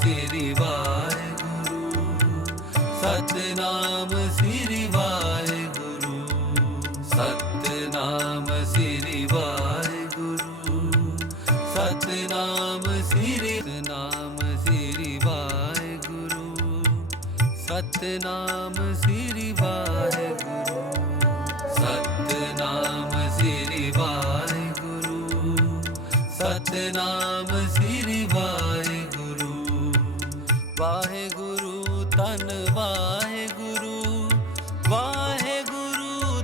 ਸ੍ਰੀ ਵਾਹਿਗੁਰੂ। ਸਤਨਾਮ ਸ੍ਰੀ ਵਾਹਿਗੁਰੂ। ਸਤਨਾਮ ਸ੍ਰੀ ਵਾਹਿਗੁਰੂ। ਸਤਨਾਮ ਸ੍ਰੀ ਨਾਮ ਸ੍ਰੀ ਵਾਹਿਗੁਰੂ। ਸਤਨਾਮ ਸ੍ਰੀ ਵਾਹਿਗੁਰੂ। ਸਤਨਾਮ ਸ੍ਰੀ ਵਾਹਿਗੁਰੂ। ਸਤਨਾਮ ਸ੍ਰੀ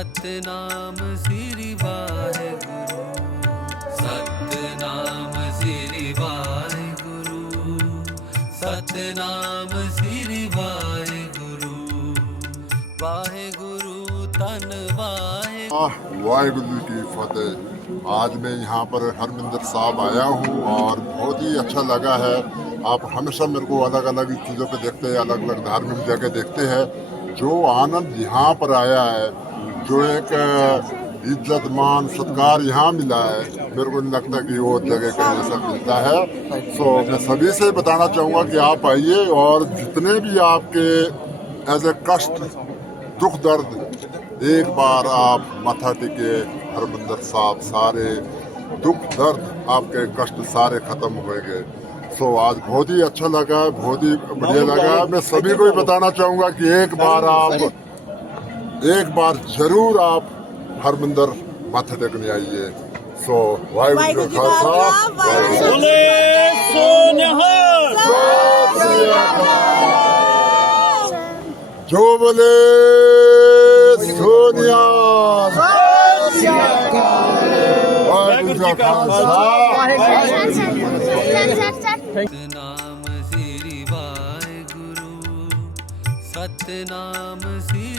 सतनाम श्री वाहे गुरु। सतनाम श्री वाहे गुरु। सतनाम श्री वाहे गुरु। वाहे गुरु तन वाहे हाँ, वाहेगुरु जी की फतेह। आज मैं यहाँ पर हरमिंदर साहब आया हूँ और बहुत ही अच्छा लगा है। आप हमेशा मेरे को अलग अलग चीज़ों पे देखते हैं अलग अलग धार्मिक जगह देखते हैं। जो आनंद यहाँ पर आया है जो एक इज़्ज़त मान सत्कार यहाँ मिला है। मेरे को नहीं लगता कि वो जगह कहीं ऐसा मिलता है। सो मैं सभी से बताना चाहूँगा कि आप आइए और जितने भी आपके एज ए कष्ट दुख दर्द एक बार आप माथा टेके हरमंदर साहब सारे दुख दर्द आपके कष्ट सारे खत्म हो गए। सो आज बहुत ही अच्छा लगा बहुत ही बढ़िया लगा। मैं सभी को ही बताना चाहूँगा कि एक बार आप एक बार जरूर आप हरमंदर माथा टेकने आइए सो वाहिगुरु जी का खालसा वाहिगुरू जी ਬੋਲੇ ਸੋਨਿਹਾਰ सत श्री अकाल। जो बोले सोनिया वाहिगुरु जी का खालसा ਸਤਨਾਮ ਸ੍ਰੀ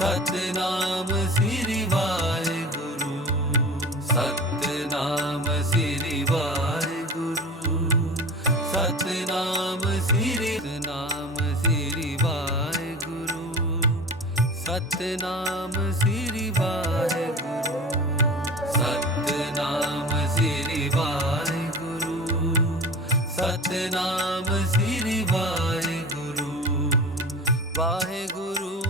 ਸਤਨਾਮ ਸ੍ਰੀ ਵਾਹਿਗੁਰੂ, ਸਤਨਾਮ ਸ੍ਰੀ ਵਾਹਿਗੁਰੂ, ਸਤਨਾਮ ਸ੍ਰੀ ਨਾਮ ਸ੍ਰੀ ਵਾਹਿਗੁਰੂ, ਸਤਨਾਮ ਸ੍ਰੀ ਵਾਹਿਗੁਰੂ, ਸਤਨਾਮ ਸ੍ਰੀ ਵਾਹਿਗੁਰੂ, ਸਤਨਾਮ ਸ੍ਰੀ ਵਾਹਿਗੁਰੂ ਵਾਹਿਗੁਰੂ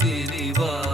ਸਤਨਾਮ